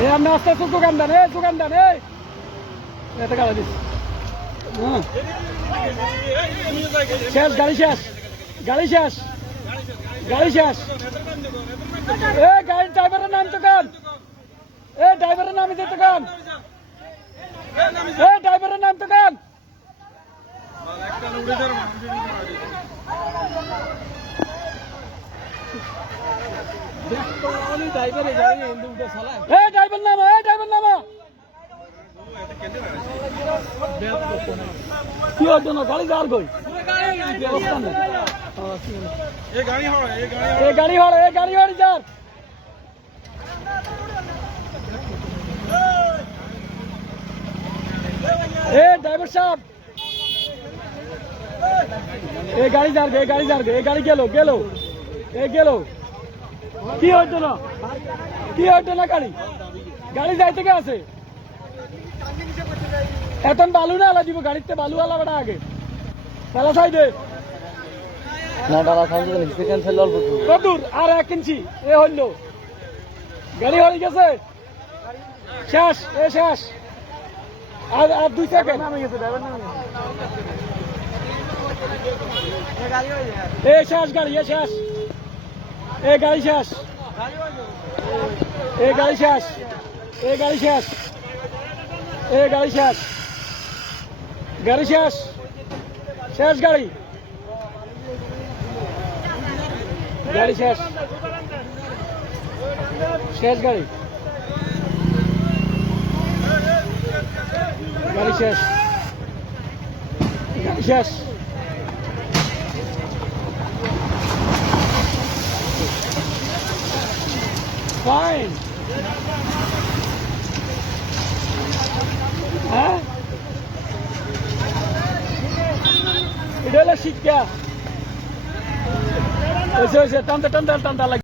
আপনি আস্তে আস্তে দোকান দেন দোকান দেন এটা গাড়ি দিস শেষ গাড়ি শেষ গাড়ি শেষ গাড়ি শেষ গাড়ির ড্রাইভারের নাম দোকান ড্রাইভারের নাম যে দোকান ড্রাইভারের নাম দোকান ড্রাইভার নামা ড্রাইভার নামা কি হতো না গাড়ি যার গই গাড়ি হড় যার ড্রাইভার সাহেব গাড়ি যার গাড়ি গেল কি হইতো না গাড়ি যাই থেকে আছে এখন বালু না আলা দিব গাড়িতে বালু আলা বেড়া আগে তালা চাই দে কদূর আর 1 ইঞ্চি হইল গাড়ি হয়ে গেছে শেষ শেষ আর 2 সেকেন্ড নামে গেছে ড্রাইভার নামে শেষ গাড়ি শেষ গাড়ি শেষ গাড়ি শেষ গাড়ি শেষ গাড়ি শেষ গাড়ি শেষ শেষ গাড়ি গাড়ি শেষ শেষ গাড়ি গাড়ি শেষ গাড়ি শেষ ফাইন হ্যাঁ এটা হলো শিক্ষা টানতে লাগে